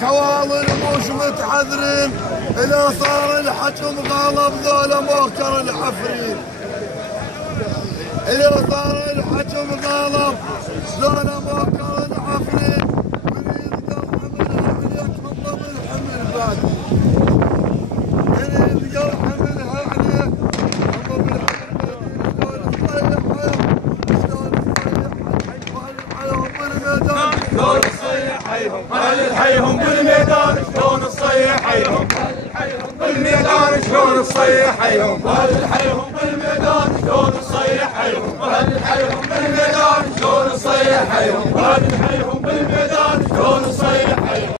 خوالي مش متحذرين إذا صار الحكم غالب ذولا موكر الحفرين. إذا صار الحكم غالب ذولا موكر الحفرين. ونريد قوم من أهلك هم بالحمل باقي. نريد قوم من أهلك هم بالحمل باقي. شلون نصيحيهم بالميدان شلون نصيحيهم ونحيهم بالميدان شلون نصيحيهم ونحيهم بالميدان شلون نصيحيهم ونحيهم بالميدان شلون نصيحيهم